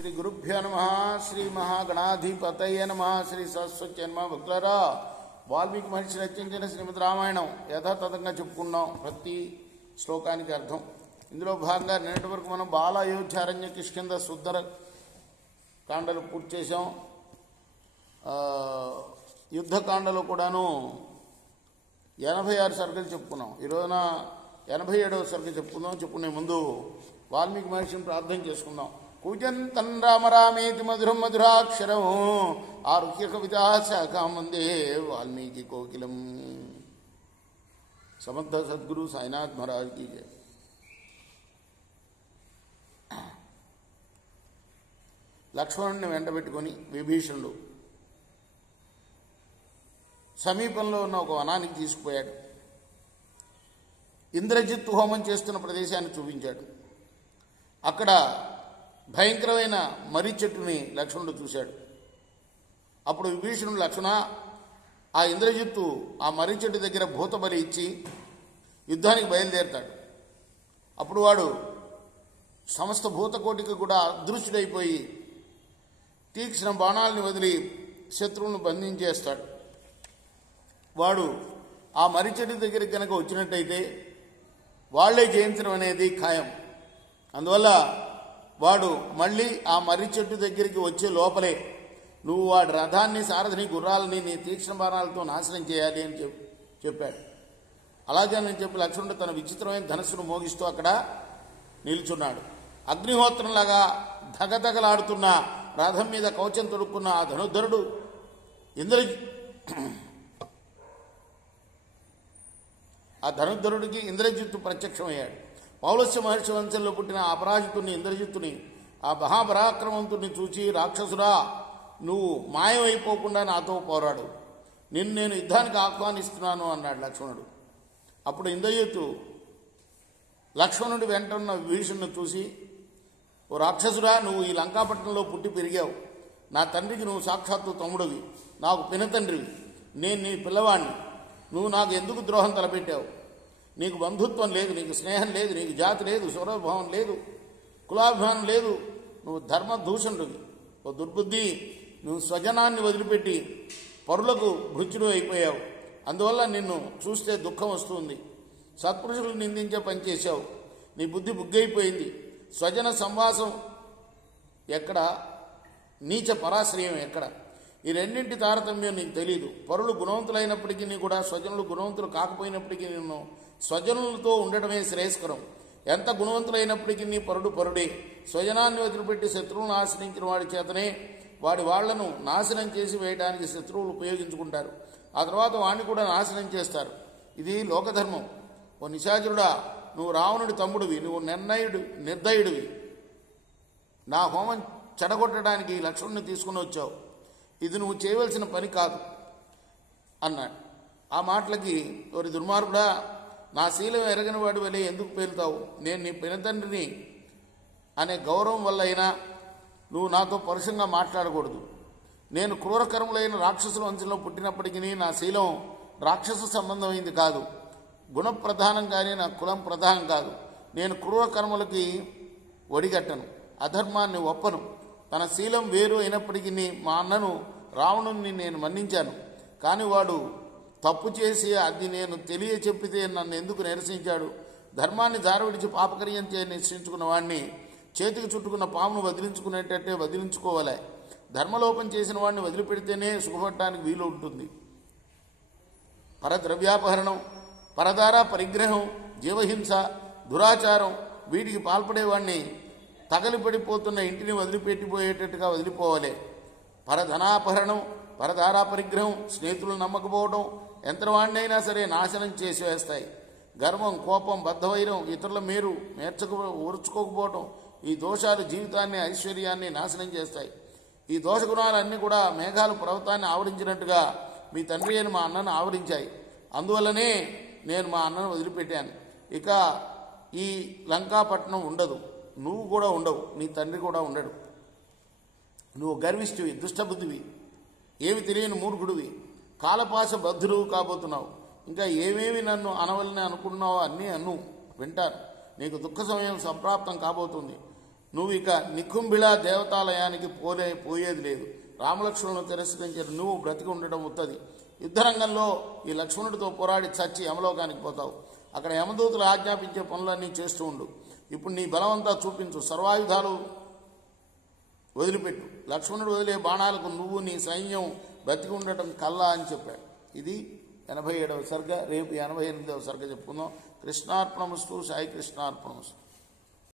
श्री गुरुभ्यो नमः श्री महागणाधिपतये नमः श्री सरस्वती नमः भक्तुलारा వాల్మీకి మహర్షి రచించిన శ్రీమద్ రామాయణం యథాతథంగా చెప్పుకున్నాం. ప్రతి శ్లోకానికి అర్థం. ఇందులో భాగంగా నిన్నటి వరకు మనం బాల అయోధ్యారణ్య కిష్కింధ సుందర కాండలు పూర్తి చేసాం. యుద్ధకాండలో కూడాను 86 సర్గలు చెప్పుకున్నాం. ఈ రోజున 87వ సర్గ చెప్పుకునే ముందు వాల్మీకి మహర్షిని ప్రార్థన చేసుకుందాం. కూజంతం రామ రామేతి మధురం మధురాక్షరం ఆరుహ్య కవితా శాఖాం వందే వాల్మీకి కోకిలం. సమర్థ సద్గురు సాయినాథ్ మహారాజ్ की जय. లక్ష్మణుడిని వెంటబెట్టుకొని విభీషణుడు సమీపంలో ఉన్న ఒక వనానికి తీసుకుపోయాడు. ఇంద్రజిత్తు హోమం చేస్తున్న ప్రదేశాన్ని చూపించాడు. అక్కడ భయంకరమైన మర్రి చెట్టుని లక్ష్మణుడు చూశాడు. అప్పుడు విభీషణుడు, లక్ష్మణ, ఆ ఇంద్రజిత్తు ఆ మర్రి చెట్టు దగ్గర భూతబలి ఇచ్చి యుద్ధానికి బయలుదేరతాడు. అప్పుడు వాడు సమస్త భూతకోటికి కూడా అదృశ్యుడైపోయి తీక్షణ బాణాలని వదిలి శత్రువులను బంధించేస్తాడు. వాడు ఆ మర్రి చెట్టు దగ్గరికి కనుక వచ్చినట్టయితే వాళ్లే జయించడం అనేది ఖాయం. అందువల్ల వాడు మళ్ళీ ఆ మర్రి చెట్టు దగ్గరికి వచ్చే లోపలే నువ్వు వాడి రథాన్ని, సారథిని, గుర్రాలని నీ తీక్షణ బాణాలతో నాశనం చేయాలి అని చెప్పాడు. అలాగే నేను చెప్పి లక్ష్మణుడు తన విచిత్రమైన ధనస్సును మోగిస్తూ అక్కడ నిల్చున్నాడు. అగ్నిహోత్రంలాగా ధగధగలాడుతున్న రథం మీద కవచం తొడుక్కున్న ఆ ధనుర్ధరుడు ధనుర్ధరుడికి ఇంద్రజిత్తు ప్రత్యక్షమయ్యాడు. పౌలస్య మహర్షి వంశంలో పుట్టిన అపరాజితుని ఇంద్రజిత్తుని, ఆ మహాపరాక్రమంతుని చూచి, రాక్షసురా, నువ్వు మాయమైపోకుండా నాతో పోరాడు, నిన్ను నేను యుద్ధానికి ఆహ్వానిస్తున్నాను అన్నాడు లక్ష్మణుడు. అప్పుడు ఇంద్రజిత్తు లక్ష్మణుడి వెంటన్న విభీషణుని చూసి, ఓ రాక్షసురా, నువ్వు ఈ లంకాపట్నంలో పుట్టి పెరిగావు. నా తండ్రికి నువ్వు సాక్షాత్తు తమ్ముడివి, నాకు పినతండ్రివి. నేను నీ పిల్లవాణ్ణి. నువ్వు నాకు ఎందుకు ద్రోహం తలపెట్టావు? నీకు బంధుత్వం లేదు, నీకు స్నేహం లేదు, నీకు జాతి లేదు, సౌరభావం లేదు, కులాభిమానం లేదు. నువ్వు ధర్మదూషణుడివి. ఓ దుర్బుద్ధి, నువ్వు స్వజనాన్ని వదిలిపెట్టి పరులకు భృత్యుడు అయిపోయావు. అందువల్ల నిన్ను చూస్తే దుఃఖం వస్తుంది. సత్పురుషులు నిందించే పని చేశావు. నీ బుద్ధి బుగ్గైపోయింది. స్వజన సంవాసం ఎక్కడ, నీచ పరాశ్రయం ఎక్కడ? ఈ రెండింటి తారతమ్యం నీకు తెలీదు. పరులు గుణవంతులైనప్పటికీ కూడా స్వజనులు గుణవంతులు కాకపోయినప్పటికీ నిన్ను స్వజనులతో ఉండటమే శ్రేయస్కరం. ఎంత గుణవంతులైనప్పటికీ నీ పరుడు పరుడే. స్వజనాన్ని వదిలిపెట్టి శత్రువులను ఆశ్రయించిన వాడి చేతనే వాళ్లను నాశనం చేసి వేయడానికి శత్రువులు ఉపయోగించుకుంటారు. ఆ తర్వాత వాడిని కూడా నాశనం చేస్తారు. ఇది లోకధర్మం. ఓ నిశాచరుడా, నువ్వు రావణుడి తమ్ముడివి, నువ్వు నిర్దయుడివి. నా హోమం చెడగొట్టడానికి లక్ష్మణుని తీసుకుని వచ్చావు. ఇది నువ్వు చేయవలసిన పని కాదు అన్నాడు. ఆ మాటలకి, ఓరి దుర్మార్గుడా, నా శీలం ఎరగని వాడి వలె ఎందుకు పేలుతావు? నేను నీ పినతండ్రిని అనే గౌరవం వల్ల అయినా నువ్వు నాతో పరుషంగా మాట్లాడకూడదు. నేను క్రూరకర్ములైన రాక్షసుల వంశంలో పుట్టినప్పటికీ నా శీలం రాక్షస సంబంధమైంది కాదు. గుణప్రధానం కానీ నా కులం ప్రధానం కాదు. నేను క్రూరకర్మలకి ఒడిగట్టను, అధర్మాన్ని ఒప్పను. తన శీలం వేరు అయినప్పటికీ మా అన్నను రావణుని నేను మన్నించాను. కానీ వాడు తప్పు చేసి అది నేను తెలియ చెప్పితే నన్ను ఎందుకు నిరసించాడు? ధర్మాన్ని జారవిడిచి పాపకర్యం నిశ్చయించుకున్న వాడిని చేతికి చుట్టుకున్న పామును వదిలించుకునేటట్టే వదిలించుకోవాలి. ధర్మలోపం చేసిన వాడిని వదిలిపెడితేనే సుఖపడటానికి వీలు ఉంటుంది. పరద్రవ్యాపహరణం, పరదార పరిగ్రహం, జీవహింస, దురాచారం వీటికి పాల్పడేవాడిని తగలిపడిపోతున్న ఇంటిని వదిలిపెట్టిపోయేటట్టుగా వదిలిపోవాలి. పరధనాపహరణం, పరదారా పరిగ్రహం, స్నేహితులు నమ్మకపోవడం ఎంతవాడినైనా సరే నాశనం చేసి వేస్తాయి. గర్వం, కోపం, బద్ధవైరం, ఇతరుల మేరు ఓర్చుకోకపోవడం, ఈ దోషాలు జీవితాన్ని, ఐశ్వర్యాన్ని నాశనం చేస్తాయి. ఈ దోషగుణాలన్నీ కూడా మేఘాలు పర్వతాన్ని ఆవరించినట్టుగా మీ తండ్రి అని మా అన్నను ఆవరించాయి. అందువల్లనే నేను మా అన్నను వదిలిపెట్టాను. ఇక ఈ లంకాపట్నం ఉండదు, నువ్వు కూడా ఉండవు, నీ తండ్రి కూడా ఉండడు. నువ్వు గర్విష్ఠువి, దుష్టబుద్ధివి, ఏమి తెలియని మూర్ఖుడివి, కాలపాశ బద్ధుడు కాబోతున్నావు. ఇంకా ఏమేమి నన్ను అనవలని అనుకున్నావో అన్నీ అన్ను వింటారు. నీకు దుఃఖ సమయం సంప్రాప్తం కాబోతుంది. నువ్వు ఇక నికుంభిళ దేవతాలయానికి పోయేది లేదు. రామలక్ష్మణులను తిరస్కరించిన నువ్వు బ్రతికి ఉండడం ఉత్తది. యుద్ధరంగంలో ఈ లక్ష్మణుడితో పోరాడి చచ్చి యమలోకానికి పోతావు. అక్కడ యమదూతలు ఆజ్ఞాపించే పనులన్నీ చేస్తూ ఉండు. ఇప్పుడు నీ బలమంతా చూపించు, సర్వాయుధాలు వదిలిపెట్టు. లక్ష్మణుడు వదిలే బాణాలకు నువ్వు నీ సైన్యం బ్రతికి ఉండటం కల్లా అని చెప్పాడు. ఇది 87వ సర్గ. రేపు 88వ సర్గ చెప్పుకుందాం. కృష్ణార్పణమస్తు. సాయి కృష్ణార్పణమస్తు.